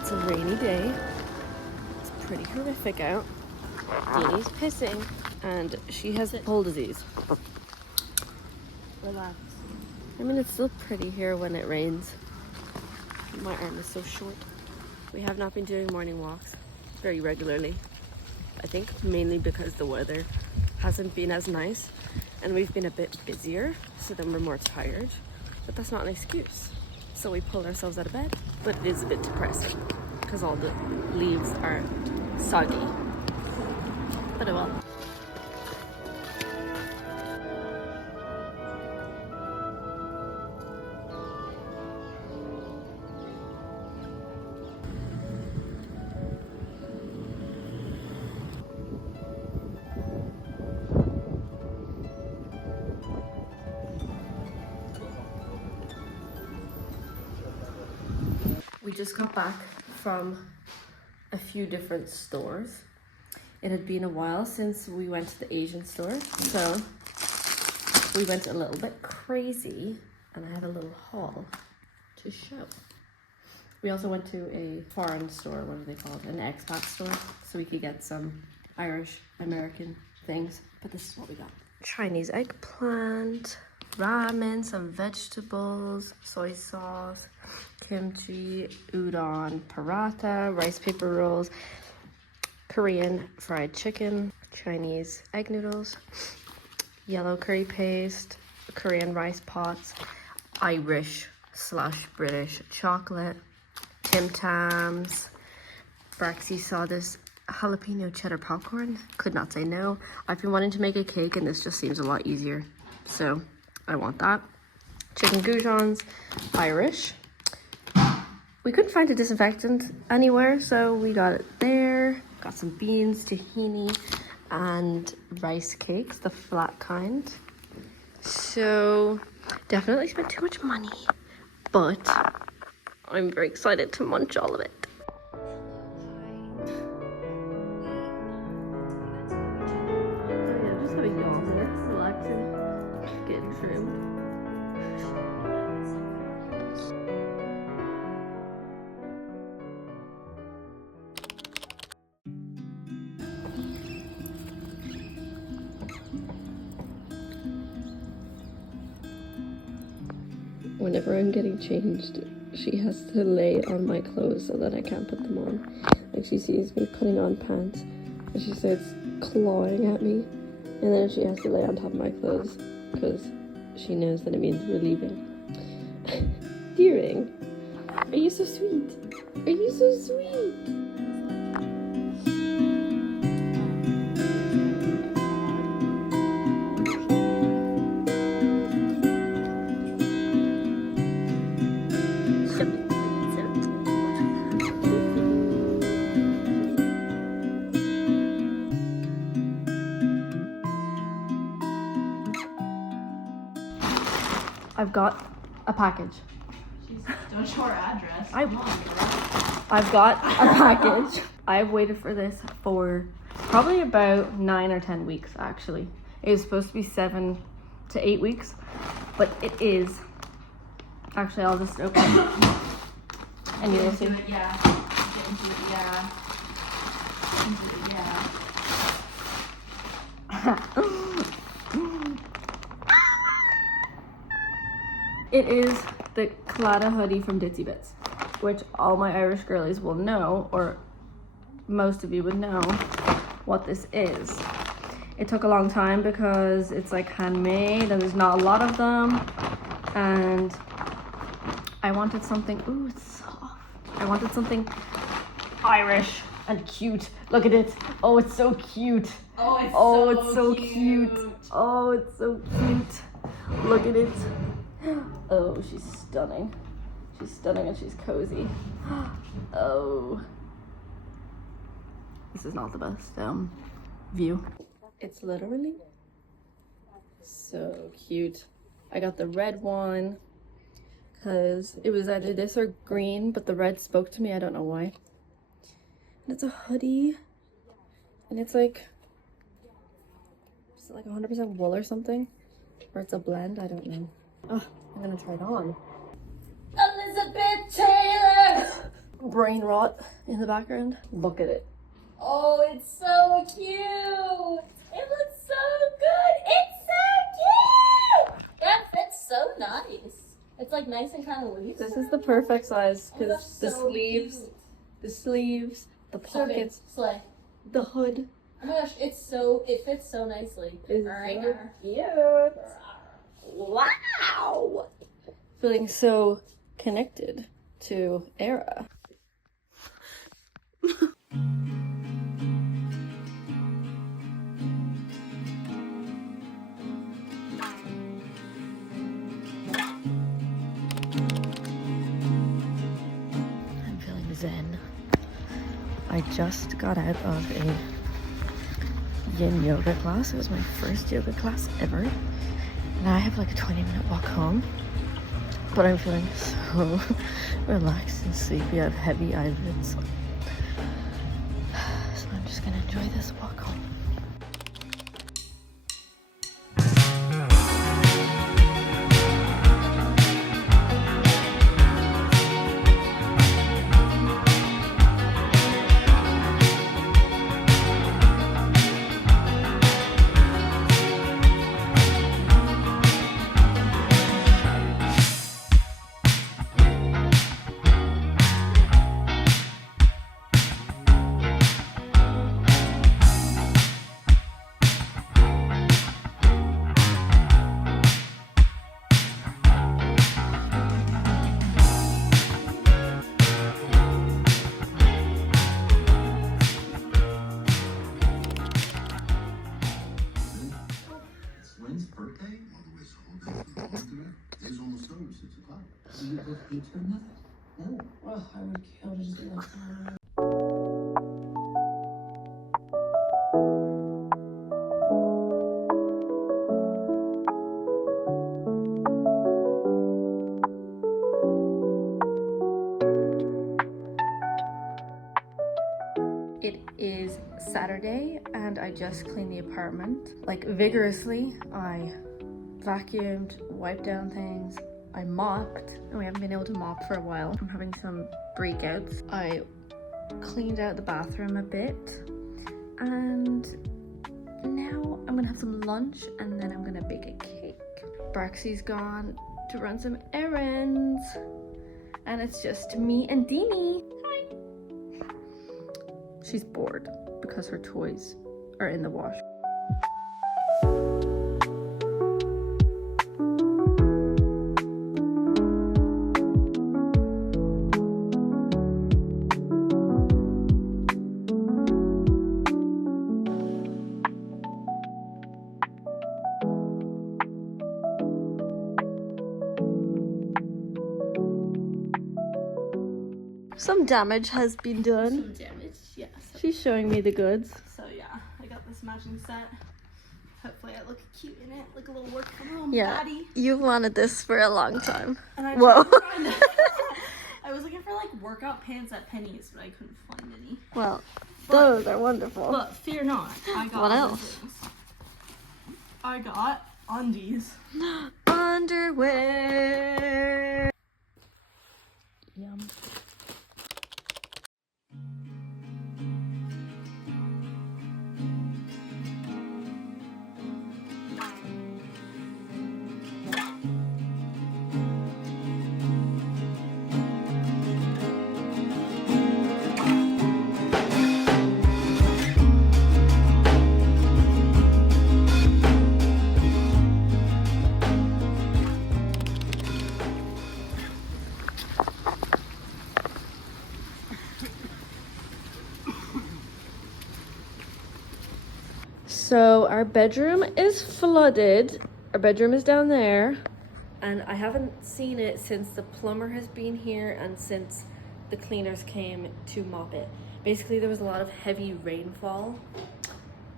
It's a rainy day. It's pretty horrific out. Deanie's pissing and she has pole disease. Relax. I mean, it's still pretty here when it rains. My arm is so short. We have not been doing morning walks very regularly. I think mainly because the weather hasn't been as nice and we've been a bit busier, so then we're more tired. But that's not an excuse. So we pull ourselves out of bed, but it is a bit depressing because all the leaves are soggy. But oh well. We just got back from a few different stores. It had been a while since we went to the Asian store, so we went a little bit crazy and I had a little haul to show. We also went to a foreign store, what are they called? An expat store, so we could get some Irish American things, but this is what we got. Chinese eggplant, ramen, some vegetables, soy sauce, kimchi, udon, paratha, rice paper rolls, Korean fried chicken, Chinese egg noodles, yellow curry paste, Korean rice pots, Irish/British chocolate, Tim Tams. Braxy saw this jalapeno cheddar popcorn, could not say no. I've been wanting to make a cake and this just seems a lot easier, so I want that. Chicken goujons, Irish. We couldn't find a disinfectant anywhere, so we got it there. Got some beans, tahini, and rice cakes, the flat kind. So definitely spent too much money, but I'm very excited to munch all of it. Just have a yawn there, relaxing, getting trimmed. Whenever I'm getting changed, she has to lay on my clothes so that I can't put them on. Like, she sees me putting on pants and she starts clawing at me, and then she has to lay on top of my clothes because she knows that it means we're leaving. Dearing, are you so sweet? Are you so sweet? I've got a package. Don't show our address. I've got a package. I've waited for this for probably about 9 or 10 weeks, actually. It was supposed to be 7 to 8 weeks, but it is. Actually, I'll just open it. And you'll see. Yeah. Get into it, yeah. Get into it, yeah. It is the Claddagh hoodie from Ditsy Bits, which all my Irish girlies will know, or most of you would know what this is. It took a long time because it's like handmade and there's not a lot of them, and I wanted something, ooh, it's soft. I wanted something Irish and cute. Look at it. Oh, it's so cute. Oh, it's so cute. Oh, it's so cute. Look at it. Oh, she's stunning. She's stunning and she's cozy. Oh. This is not the best view. It's literally so cute. I got the red one because it was either this or green, but the red spoke to me. I don't know why. And it's a hoodie. And it's like 100% wool or something. Or it's a blend, I don't know. Oh, I'm gonna try it on. Elizabeth Taylor! brain rot in the background. Look at it. Oh, it's so cute. It looks so good. It's so cute. That fits so nice. It's like nice and kind of loose. This is the perfect size Oh, that's because the so sleeves, cute. the sleeves, the So big. pockets, Slay. the hood. Oh my gosh, it fits so nicely. It's Alright. so cute. Wow. Feeling so connected to Era. I'm feeling zen. I just got out of a yin yoga class. It was my first yoga class ever. And I have like a 20-minute walk home. But I'm feeling so relaxed and sleepy. I have heavy eyelids. So I'm just gonna enjoy this walk home. When's birthday? All the way home. It's almost over, 6 o'clock. So you both eat for nothing? No. Well, I would kill to just be like, It is Saturday and I just cleaned the apartment, like vigorously. I vacuumed, wiped down things, I mopped, and we haven't been able to mop for a while. I'm having some breakouts. I cleaned out the bathroom a bit and now I'm gonna have some lunch and then I'm gonna bake a cake. Braxy's gone to run some errands and it's just me and Deanie. She's bored because her toys are in the wash. Some damage has been done. some damage, yeah. She's showing me the goods. So yeah, I got this matching set. Hopefully I look cute in it, like a little work from home Yeah, baddie. you've wanted this for a long time. And I Whoa. I was looking for like workout pants at Penny's, but I couldn't find any. Well, those are wonderful. But fear not, I got What other else? things. I got undies. Underwear. Yum. So our bedroom is flooded. Our bedroom is down there. And I haven't seen it since the plumber has been here and since the cleaners came to mop it. Basically, there was a lot of heavy rainfall.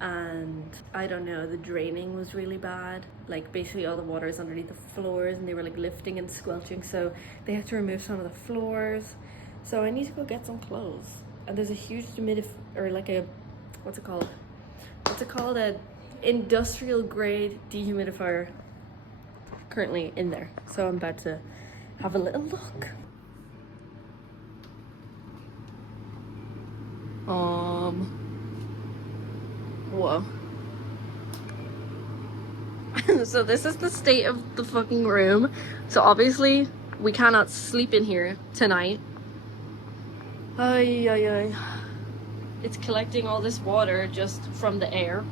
And I don't know, the draining was really bad. Like basically all the water is underneath the floors and they were like lifting and squelching. So they had to remove some of the floors. So I need to go get some clothes. And there's a huge or like a, what's it called? What's it called? A industrial grade dehumidifier currently in there. So I'm about to have a little look. Whoa. So this is the state of the fucking room. So obviously we cannot sleep in here tonight. Ay, ay, ay. It's collecting all this water just from the air.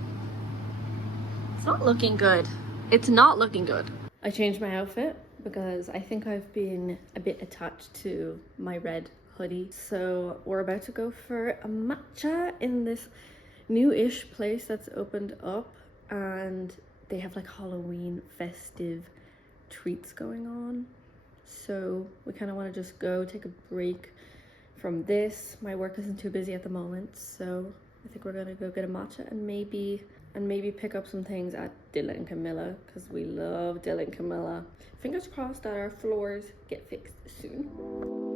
It's not looking good. It's not looking good. I changed my outfit because I think I've been a bit attached to my red hoodie. So we're about to go for a matcha in this new-ish place that's opened up, and they have like Halloween festive treats going on. So we kind of want to just go take a break from this. My work isn't too busy at the moment, so I think we're gonna go get a matcha and maybe pick up some things at Dilla and Camilla, because we love Dilla and Camilla. Fingers crossed that our floors get fixed soon.